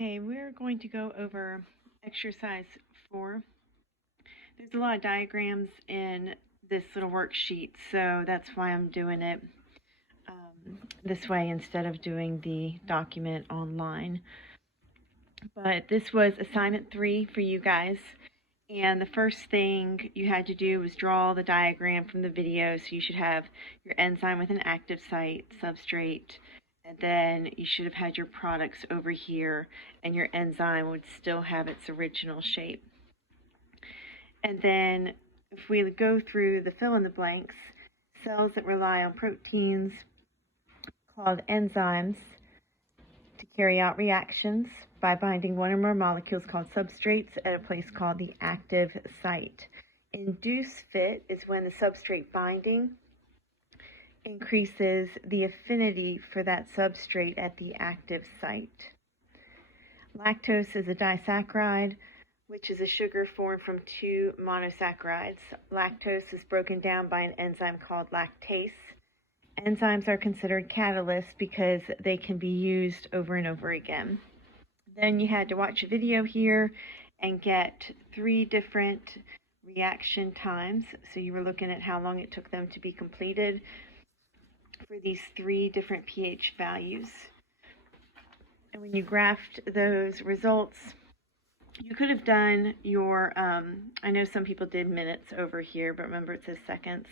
Okay, we're going to go over exercise 4. There's a lot of diagrams in this little worksheet, so that's why I'm doing it this way instead of doing the document online. But this was assignment 3 for you guys, and the first thing you had to do was draw the diagram from the video. So you should have your enzyme with an active site, substrate, and then you should have had your products over here, and your enzyme would still have its original shape. And then if we go through the fill in the blanks, cells that rely on proteins called enzymes to carry out reactions by binding one or more molecules called substrates at a place called the active site. Induced fit is when the substrate binding increases the affinity for that substrate at the active site. Lactose is a disaccharide, which is a sugar formed from 2 monosaccharides. Lactose is broken down by an enzyme called lactase. Enzymes are considered catalysts because they can be used over and over again. Then you had to watch a video here and get 3 different reaction times. So you were looking at how long it took them to be completed for these 3 different pH values. And when you graphed those results, you could have done your, I know some people did minutes over here, but remember it says seconds.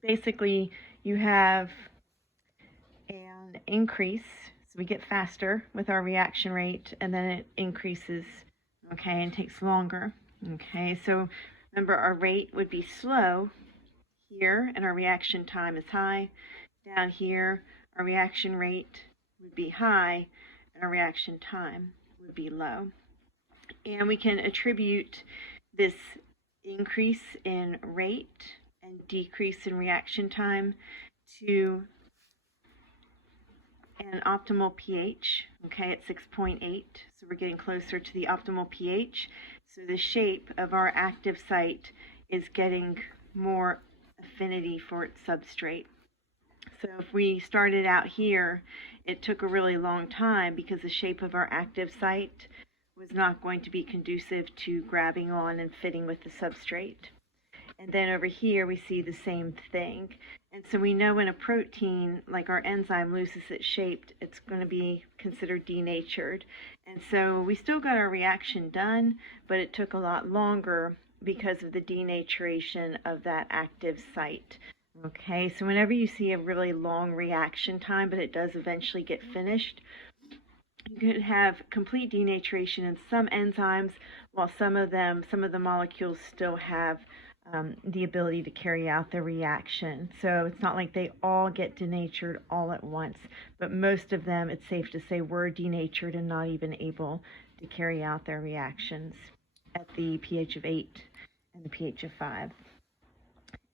Basically, you have an increase, so we get faster with our reaction rate, and then it increases, okay, and takes longer. Okay, so remember our rate would be slow here, and our reaction time is high. Down here, our reaction rate would be high, and our reaction time would be low. And we can attribute this increase in rate and decrease in reaction time to an optimal pH, okay, at 6.8. So we're getting closer to the optimal pH. So the shape of our active site is getting more affinity for its substrate. So if we started out here, it took a really long time because the shape of our active site was not going to be conducive to grabbing on and fitting with the substrate. And then over here we see the same thing. And so we know when a protein, like our enzyme, loses its shape, it's going to be considered denatured. And so we still got our reaction done, but it took a lot longer because of the denaturation of that active site. Okay, so whenever you see a really long reaction time, but it does eventually get finished, you could have complete denaturation in some enzymes, while some of the molecules still have the ability to carry out the reaction. So it's not like they all get denatured all at once, but most of them, it's safe to say, were denatured and not even able to carry out their reactions at the pH of 8 and the pH of 5.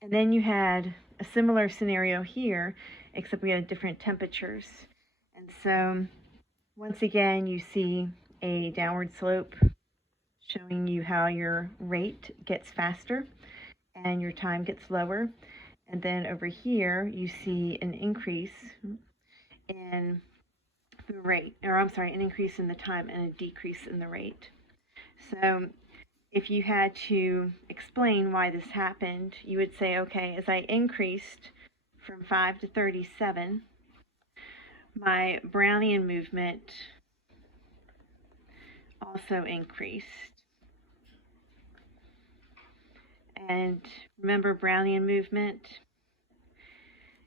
And then you had a similar scenario here, except we had different temperatures. And so once again, you see a downward slope showing you how your rate gets faster and your time gets lower. And then over here, you see an increase in the rate, or I'm sorry, an increase in the time and a decrease in the rate. So if you had to explain why this happened, you would say, okay, as I increased from 5 to 37, my Brownian movement also increased. And remember, Brownian movement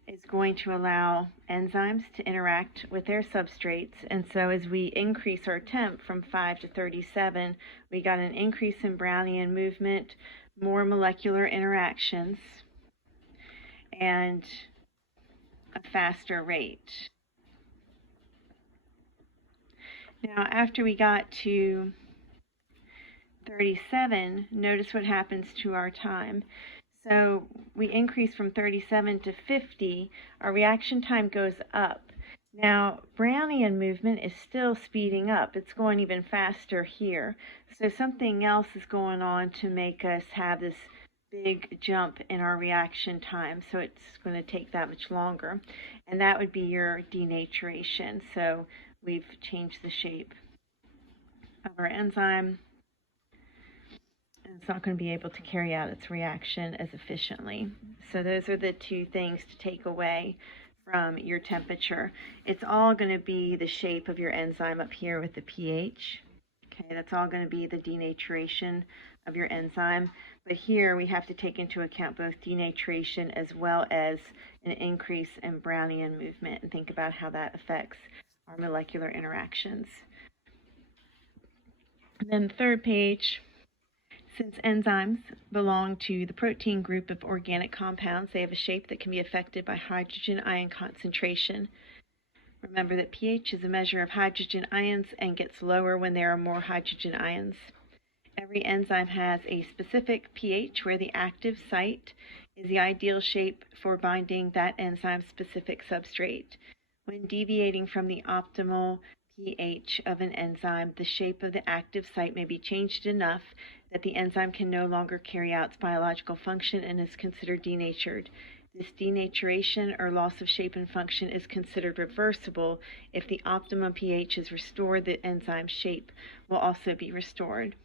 is going to allow enzymes to interact with their substrates. And so as we increase our temp from 5 to 37, we got an increase in Brownian movement, more molecular interactions, and a faster rate. Now, after we got to 37, notice what happens to our time. So we increase from 37 to 50, our reaction time goes up. Now, Brownian movement is still speeding up. It's going even faster here. So something else is going on to make us have this big jump in our reaction time. So it's going to take that much longer. And that would be your denaturation. So we've changed the shape of our enzyme, and it's not going to be able to carry out its reaction as efficiently. So those are the two things to take away from your temperature. It's all going to be the shape of your enzyme up here with the pH. Okay, that's all going to be the denaturation of your enzyme. But here we have to take into account both denaturation as well as an increase in Brownian movement and think about how that affects our molecular interactions. And then the third page, since enzymes belong to the protein group of organic compounds, they have a shape that can be affected by hydrogen ion concentration. Remember that pH is a measure of hydrogen ions and gets lower when there are more hydrogen ions. Every enzyme has a specific pH where the active site is the ideal shape for binding that enzyme-specific substrate. When deviating from the optimal pH of an enzyme, the shape of the active site may be changed enough that the enzyme can no longer carry out its biological function and is considered denatured. This denaturation or loss of shape and function is considered reversible. If the optimum pH is restored, the enzyme shape will also be restored.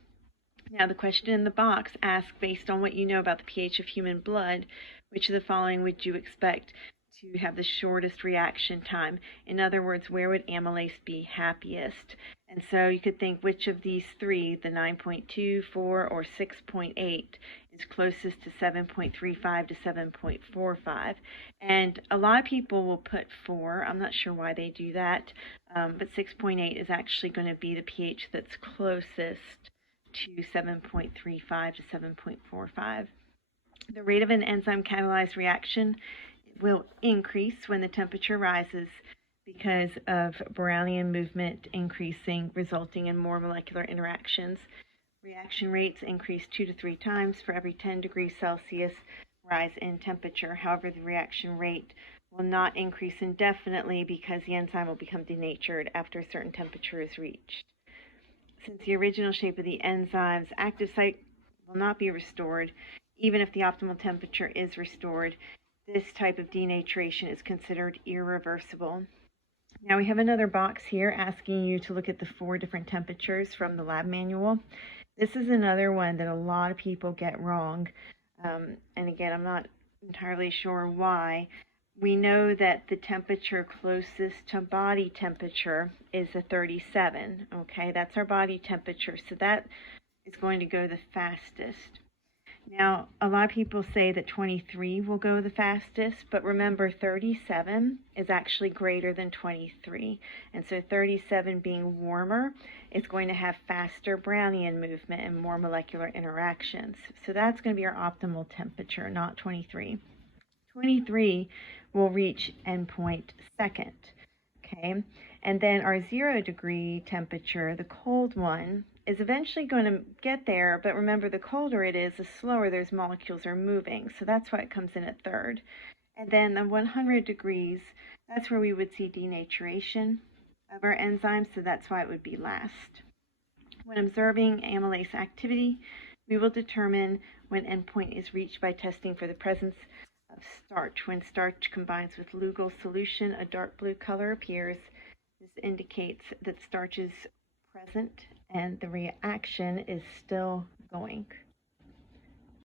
Now, the question in the box asks, based on what you know about the pH of human blood, which of the following would you expect to have the shortest reaction time? In other words, where would amylase be happiest? And so you could think which of these three, the 9.2, 4, or 6.8, is closest to 7.35 to 7.45. And a lot of people will put 4. I'm not sure why they do that, but 6.8 is actually going to be the pH that's closest to 7.35 to 7.45. The rate of an enzyme catalyzed reaction will increase when the temperature rises because of Brownian movement increasing, resulting in more molecular interactions. Reaction rates increase 2 to 3 times for every 10 degrees Celsius rise in temperature. However, the reaction rate will not increase indefinitely because the enzyme will become denatured after a certain temperature is reached. Since the original shape of the enzyme's active site will not be restored, even if the optimal temperature is restored, this type of denaturation is considered irreversible. Now we have another box here asking you to look at the 4 different temperatures from the lab manual. This is another one that a lot of people get wrong. And again, I'm not entirely sure why. We know that the temperature closest to body temperature is a 37. Okay, that's our body temperature. So that is going to go the fastest. Now, a lot of people say that 23 will go the fastest, but remember 37 is actually greater than 23. And so 37 being warmer is going to have faster Brownian movement and more molecular interactions. So that's going to be our optimal temperature, not 23. 23 will reach endpoint second. Okay, and then our 0 degree temperature, the cold one, is eventually going to get there, but remember the colder it is, the slower those molecules are moving, so that's why it comes in at third. And then the 100 degrees, that's where we would see denaturation of our enzymes, so that's why it would be last. When observing amylase activity, we will determine when endpoint is reached by testing for the presence of starch. When starch combines with Lugol solution, a dark blue color appears. This indicates that starch is present and the reaction is still going.